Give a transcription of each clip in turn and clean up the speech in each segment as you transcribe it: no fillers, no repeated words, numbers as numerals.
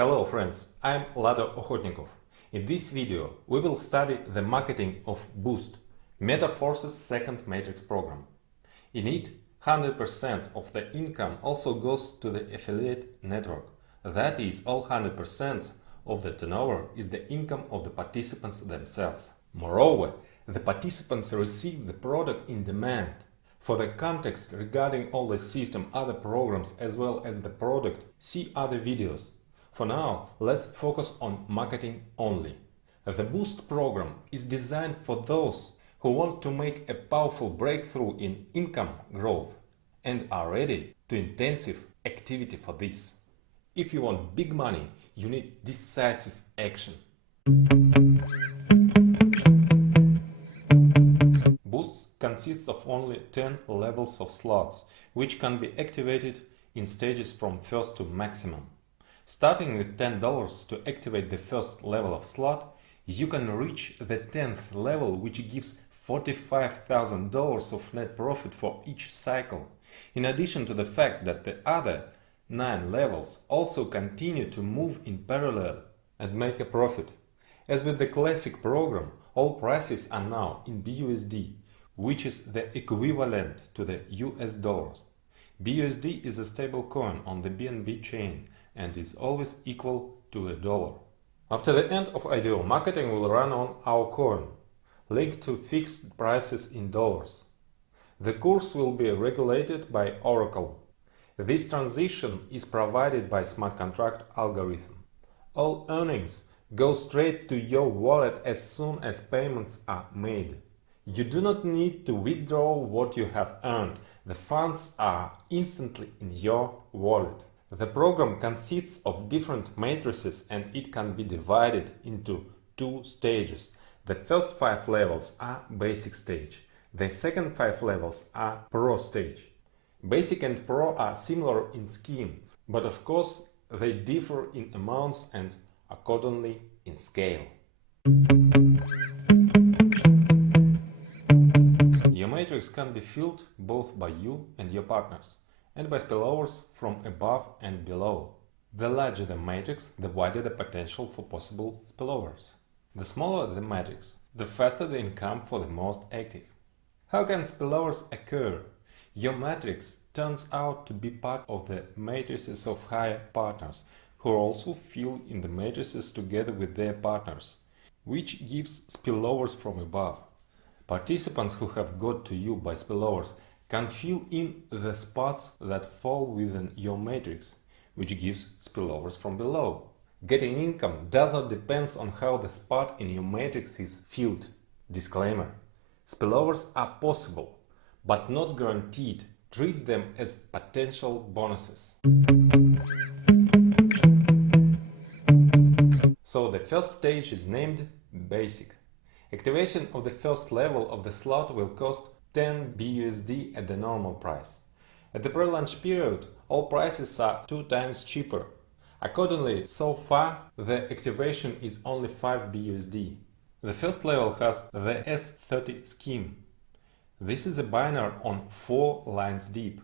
Hello friends, I'm Lado Okhotnikov. In this video we will study the marketing of Boost, MetaForce's second matrix program. In it, 100% of the income also goes to the affiliate network. That is, all 100% of the turnover is the income of the participants themselves. Moreover, the participants receive the product in demand. For the context regarding all the system, other programs as well as the product, see other videos. For now, let's focus on marketing only. The Boost program is designed for those who want to make a powerful breakthrough in income growth and are ready to intensive activity for this. If you want big money, you need decisive action. Boost consists of only 10 levels of slots, which can be activated in stages from first to maximum. Starting with $10 to activate the first level of slot, you can reach the 10th level, which gives $45,000 of net profit for each cycle, in addition to the fact that the other 9 levels also continue to move in parallel and make a profit. As with the classic program, all prices are now in BUSD, which is the equivalent to the US dollars. BUSD is a stable coin on the BNB chain and is always equal to a dollar. After the end of IDO, marketing will run on our coin, linked to fixed prices in dollars. The course will be regulated by Oracle. This transition is provided by smart contract algorithm. All earnings go straight to your wallet as soon as payments are made. You do not need to withdraw what you have earned. The funds are instantly in your wallet. The program consists of different matrices and it can be divided into 2 stages. The first 5 levels are basic stage. The second 5 levels are pro stage. Basic and pro are similar in schemes, but of course they differ in amounts and accordingly in scale. Your matrix can be filled both by you and your partners, and by spillovers from above and below. The larger the matrix, the wider the potential for possible spillovers. The smaller the matrix, the faster the income for the most active. How can spillovers occur? Your matrix turns out to be part of the matrices of higher partners, who also fill in the matrices together with their partners, which gives spillovers from above. Participants who have got to you by spillovers can fill in the spots that fall within your matrix, which gives spillovers from below. Getting income does not depend on how the spot in your matrix is filled. Disclaimer: spillovers are possible, but not guaranteed. Treat them as potential bonuses. So the first stage is named Basic. Activation of the first level of the slot will cost 10 BUSD at the normal price. At the pre-launch period, all prices are 2 times cheaper. Accordingly, so far, the activation is only 5 BUSD. The first level has the S30 scheme. This is a binary on 4 lines deep.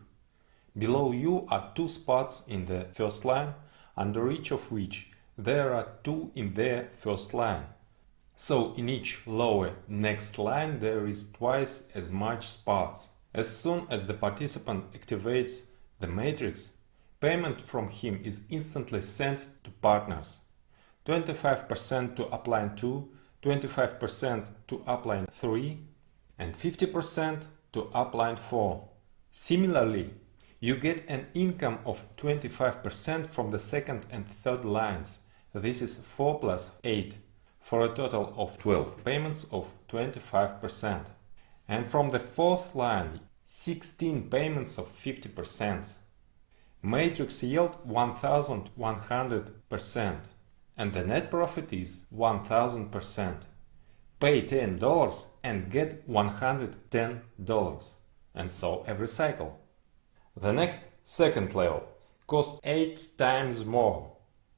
Below you are 2 spots in the first line, under each of which there are 2 in their first line. So in each lower next line there is twice as much spots. As soon as the participant activates the matrix, payment from him is instantly sent to partners. 25% to upline 2, 25% to upline 3 and 50% to upline 4. Similarly, you get an income of 25% from the second and third lines. This is 4 plus 8. For a total of 12 payments of 25%. And from the fourth line, 16 payments of 50%. Matrix yield 1100% and the net profit is 1000%. Pay $10 and get $110, and so every cycle. The next, second level, costs 8 times more.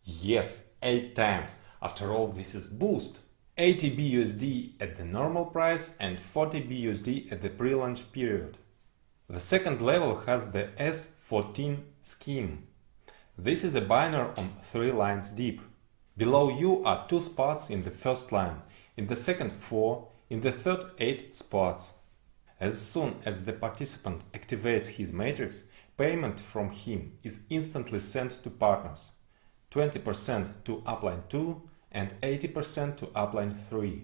Yes, 8 times. After all, this is Boost. 80 BUSD at the normal price and 40 BUSD at the pre-launch period. The second level has the S14 scheme. This is a binary on 3 lines deep. Below you are 2 spots in the first line, in the second 4, in the third 8 spots. As soon as the participant activates his matrix, payment from him is instantly sent to partners, 20% to upline 2 and 80% to upline 3.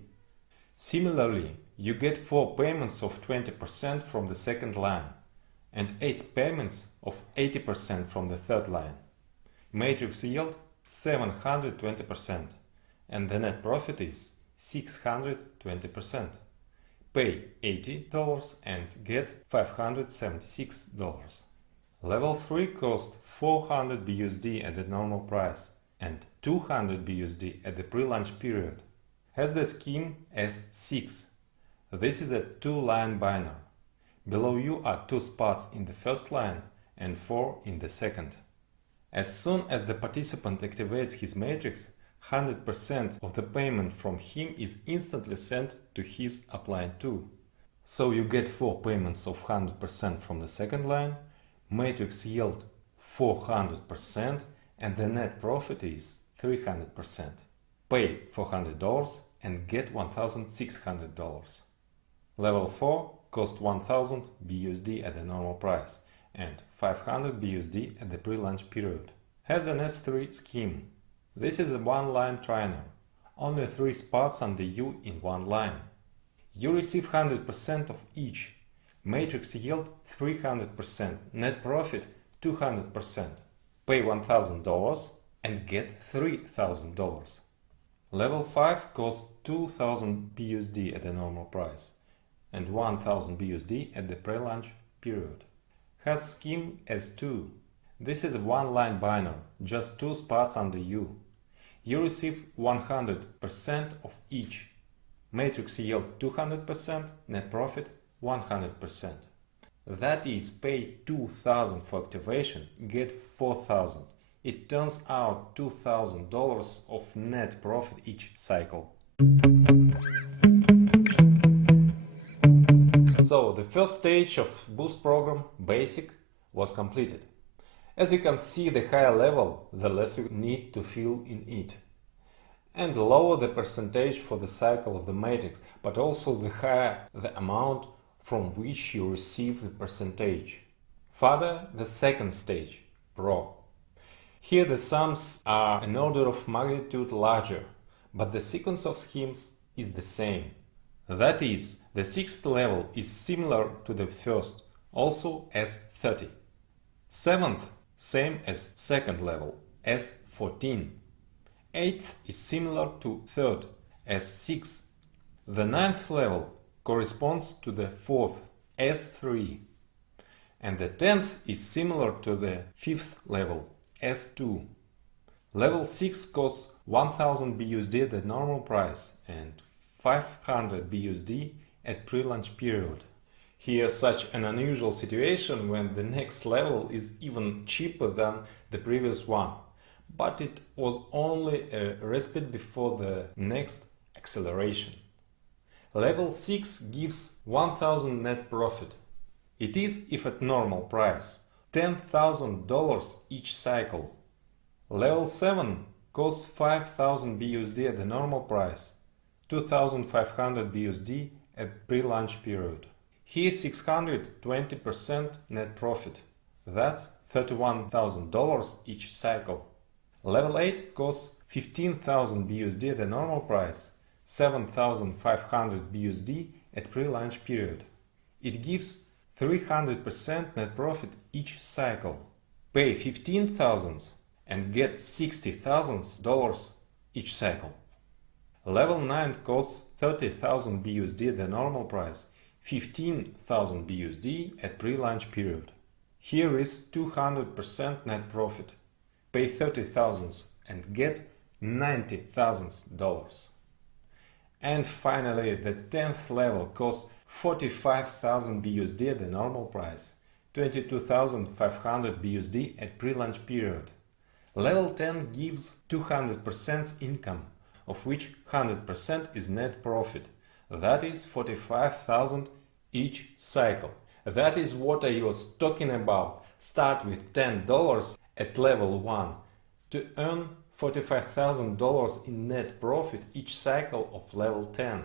Similarly, you get 4 payments of 20% from the second line and 8 payments of 80% from the third line. Matrix yield 720% and the net profit is 620%. Pay $80 and get $576. Level 3 cost 400 BUSD at the normal price and 200 BUSD at the pre-launch period. Has the scheme S6. This is a 2-line binary. Below you are 2 spots in the first line and 4 in the second. As soon as the participant activates his matrix, 100% of the payment from him is instantly sent to his upline 2. So you get 4 payments of 100% from the second line, matrix yield 400% and the net profit is 300%. Pay $400 and get $1,600. Level 4 cost 1000 BUSD at the normal price and 500 BUSD at the pre-launch period. Has an S3 scheme. This is a 1-line trainer, only 3 spots under you in 1 line. You receive 100% of each. Matrix yield 300%, net profit 200%. Pay $1,000 and get $3,000. Level 5 costs 2000 BUSD at the normal price and 1000 BUSD at the pre-launch period. Has scheme S2. This is a 1-line binary, just 2 spots under you. You receive 100% of each. Matrix yield 200%, net profit 100%. That is, pay 2000 for activation, get 4000. It turns out $2,000 of net profit each cycle. So the first stage of Boost program, Basic, was completed. As you can see, the higher level, the less you need to fill in it. And lower the percentage for the cycle of the matrix, but also the higher the amount from which you receive the percentage. Further, the second stage, Pro. Here the sums are an order of magnitude larger, but the sequence of schemes is the same. That is, the 6th level is similar to the first, also S30. 7th, same as 2nd level, S14. 8th is similar to 3rd, S6. The 9th level corresponds to the 4th, S3. And the 10th is similar to the 5th level, S2. Level 6 costs 1000 BUSD at the normal price and 500 BUSD at pre-launch period. Here such an unusual situation when the next level is even cheaper than the previous one, but it was only a respite before the next acceleration. Level 6 gives 1000 net profit. It is, if at normal price, $10,000 each cycle. Level 7 costs 5000 BUSD at the normal price, 2500 BUSD at pre-launch period. Here 620% net profit. That's $31,000 each cycle. Level 8 costs 15,000 BUSD at the normal price, 7,500 BUSD at pre-launch period. It gives 300% net profit each cycle. Pay 15,000 and get $60,000 each cycle. Level 9 costs 30,000 BUSD at the normal price, 15,000 BUSD at pre-launch period. Here is 200% net profit. Pay 30,000 and get $90,000. And finally, the 10th level costs 45,000 BUSD at the normal price, 22,500 BUSD at pre-launch period. Level 10 gives 200% income, of which 100% is net profit. That is 45,000 each cycle. That is what I was talking about. Start with $10 at level 1 to earn $45,000 in net profit each cycle of level 10.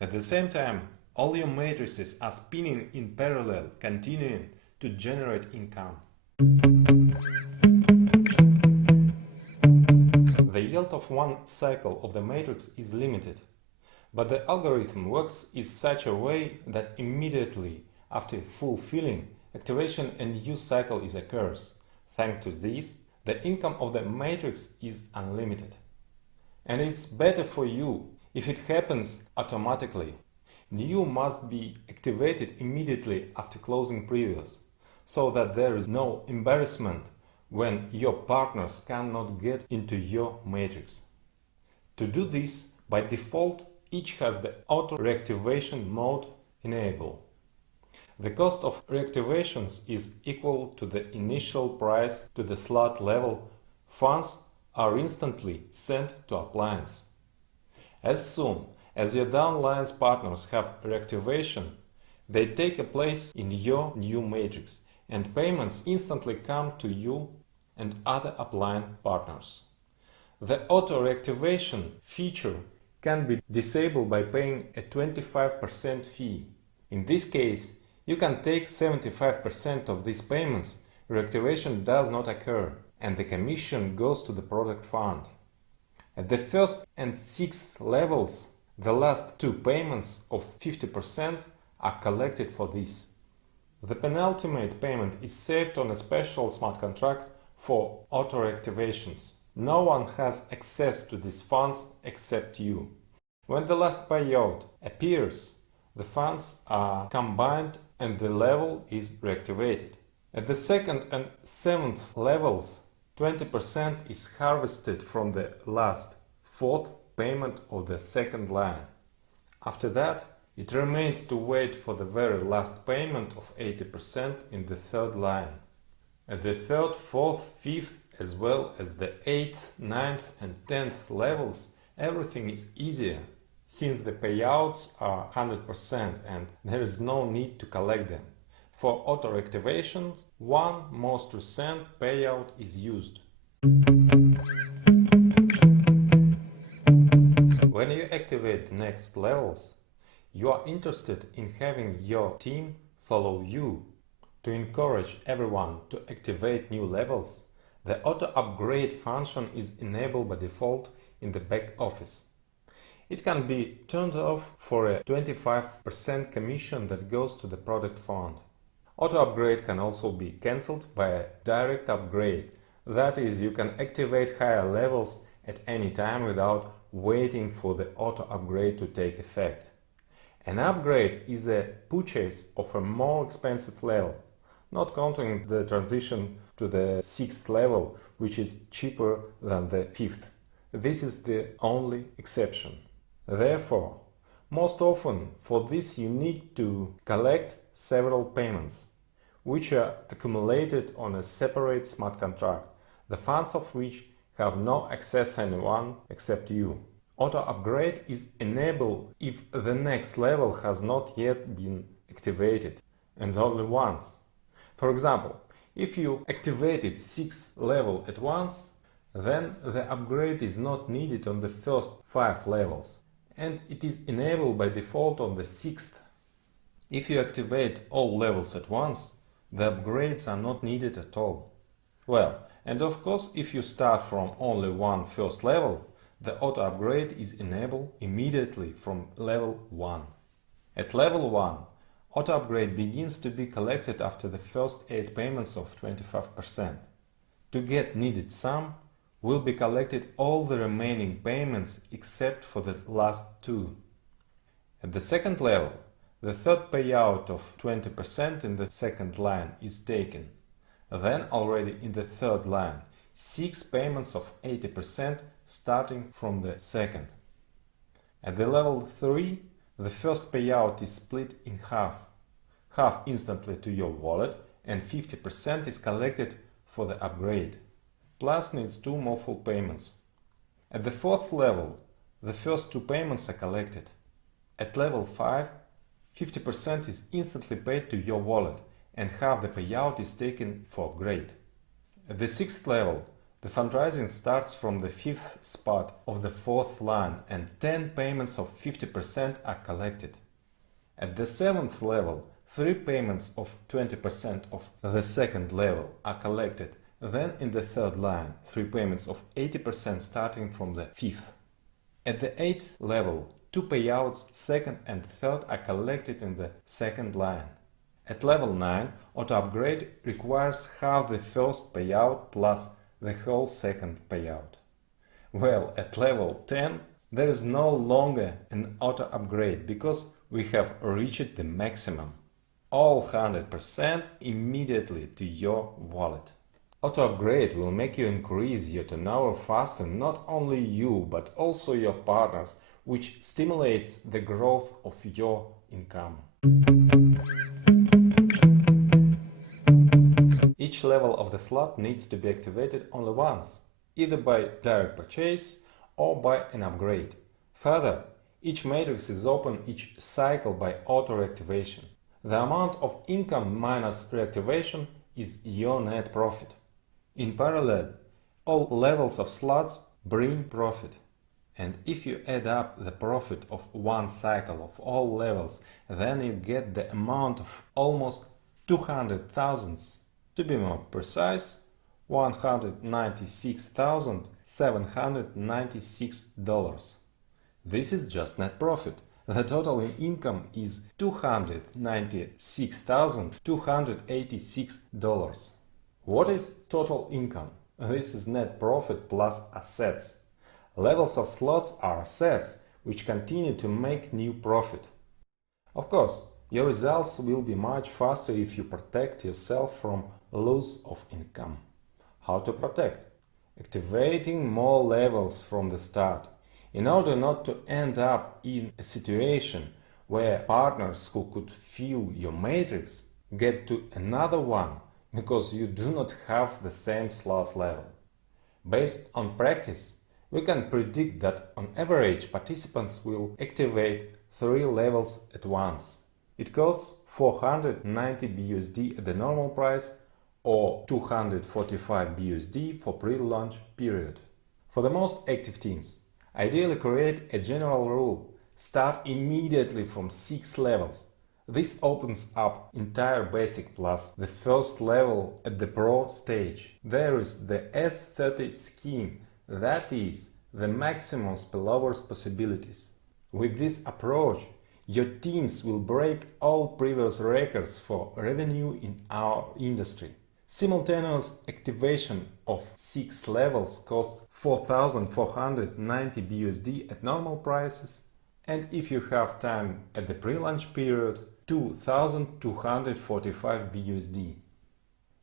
At the same time, all your matrices are spinning in parallel, continuing to generate income. The yield of one cycle of the matrix is limited, but the algorithm works in such a way that immediately after fulfilling activation a new cycle occurs. Thanks to this, the income of the matrix is unlimited. And it's better for you if it happens automatically. New must be activated immediately after closing previous, so that there is no embarrassment when your partners cannot get into your matrix. To do this, by default, each has the auto reactivation mode enabled. The cost of reactivations is equal to the initial price to the slot level. Funds are instantly sent to appliance. As soon as your downline's partners have reactivation, they take a place in your new matrix, and payments instantly come to you and other upline partners. The auto reactivation feature can be disabled by paying a 25% fee. In this case, you can take 75% of these payments. Reactivation does not occur, and the commission goes to the product fund. At the first and sixth levels, the last two payments of 50% are collected for this. The penultimate payment is saved on a special smart contract for auto reactivations. No one has access to these funds except you. When the last payout appears, the funds are combined and the level is reactivated. At the second and seventh levels, 20% is harvested from the last fourth payment of the second line. After that, it remains to wait for the very last payment of 80% in the third line. At the third, fourth, fifth, as well as the 8th, 9th and 10th levels, everything is easier, since the payouts are 100% and there is no need to collect them. For auto activations, one most recent payout is used. When you activate the next levels, you are interested in having your team follow you. To encourage everyone to activate new levels, the auto-upgrade function is enabled by default in the back office. It can be turned off for a 25% commission that goes to the product fund. Auto-upgrade can also be cancelled by a direct upgrade. That is, you can activate higher levels at any time without waiting for the auto-upgrade to take effect. An upgrade is a purchase of a more expensive level, not counting the transition to the 6th level, which is cheaper than the 5th. This is the only exception. Therefore, most often for this you need to collect several payments, which are accumulated on a separate smart contract, the funds of which have no access to anyone except you. Auto-upgrade is enabled if the next level has not yet been activated, and only once. For example, if you activated 6th level at once, then the upgrade is not needed on the first 5 levels, and it is enabled by default on the 6th. If you activate all levels at once, the upgrades are not needed at all. Well, and of course, if you start from only one first level, the auto-upgrade is enabled immediately from level 1. At level 1, auto-upgrade begins to be collected after the first 8 payments of 25%. To get needed sum, will be collected all the remaining payments except for the last 2. At the second level, the third payout of 20% in the second line is taken. Then already in the third line, 6 payments of 80% starting from the second. At the level 3, the first payout is split in half instantly to your wallet, and 50% is collected for the upgrade, plus needs 2 more full payments. At the fourth level, the first 2 payments are collected. At level 5, 50% is instantly paid to your wallet, and half the payout is taken for upgrade. At the 6th level, the fundraising starts from the 5th spot of the 4th line and 10 payments of 50% are collected. At the 7th level, 3 payments of 20% of the 2nd level are collected. Then in the 3rd line, 3 payments of 80% starting from the 5th. At the 8th level, 2 payouts 2nd and 3rd are collected in the 2nd line. At level 9, auto upgrade requires half the first payout plus the whole 2nd payout. Well, at level 10, there is no longer an auto upgrade because we have reached the maximum. All 100% immediately to your wallet. Auto upgrade will make you increase your turnover faster, not only you but also your partners, which stimulates the growth of your income. Each level of the slot needs to be activated only once, either by direct purchase or by an upgrade. Further, each matrix is open each cycle by auto reactivation. The amount of income minus reactivation is your net profit. In parallel, all levels of slots bring profit. And if you add up the profit of one cycle of all levels, then you get the amount of almost 200,000. To be more precise, $196,796. This is just net profit. The total in income is $296,286. What is total income? This is net profit plus assets. Levels of slots are assets, which continue to make new profit. Of course, your results will be much faster if you protect yourself from loss of income. How to protect? Activating more levels from the start. In order not to end up in a situation where partners who could fill your matrix get to another one because you do not have the same slot level. Based on practice, we can predict that on average participants will activate 3 levels at once. It costs 490 BUSD at the normal price or 245 BUSD for pre-launch period. For the most active teams, ideally create a general rule: start immediately from 6 levels. This opens up entire basic plus the first level at the pro stage. There is the S30 scheme, that is the maximum spillovers possibilities. With this approach, your teams will break all previous records for revenue in our industry. Simultaneous activation of 6 levels costs 4,490 BUSD at normal prices, and if you have time at the pre-launch period, 2,245 BUSD.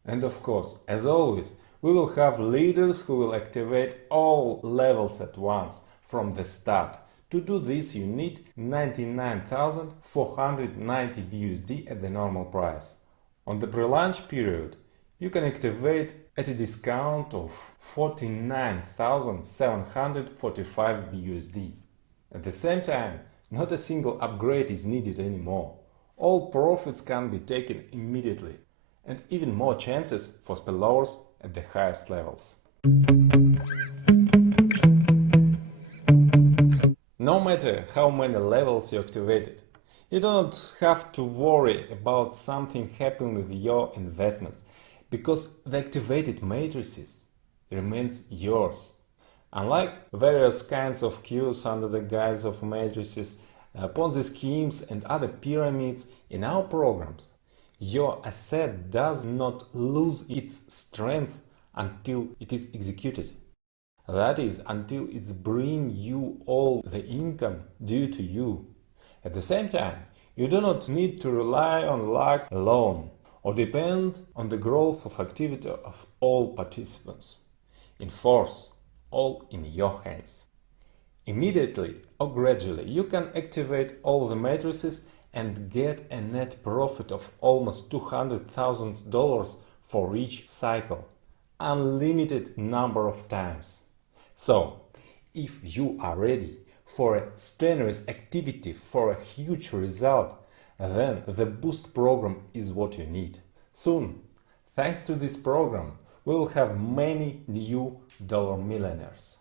And of course, as always, we will have leaders who will activate all levels at once from the start. To do this, you need 99,490 BUSD at the normal price. On the pre-launch period, you can activate at a discount of 49,745 BUSD. At the same time, not a single upgrade is needed anymore. All profits can be taken immediately, and even more chances for spillovers at the highest levels. No matter how many levels you activated, you don't have to worry about something happening with your investments, because the activated matrices remains yours. Unlike various kinds of queues under the guise of matrices, Ponzi schemes and other pyramids in our programs, your asset does not lose its strength until it is executed. That is, until it's bringing you all the income due to you. At the same time, you do not need to rely on luck alone or depend on the growth of activity of all participants. In force, all in your hands. Immediately or gradually, you can activate all the matrices and get a net profit of almost $200,000 for each cycle, unlimited number of times. So, if you are ready for a strenuous activity for a huge result, then the Boost program is what you need. Soon, thanks to this program, we will have many new dollar millionaires.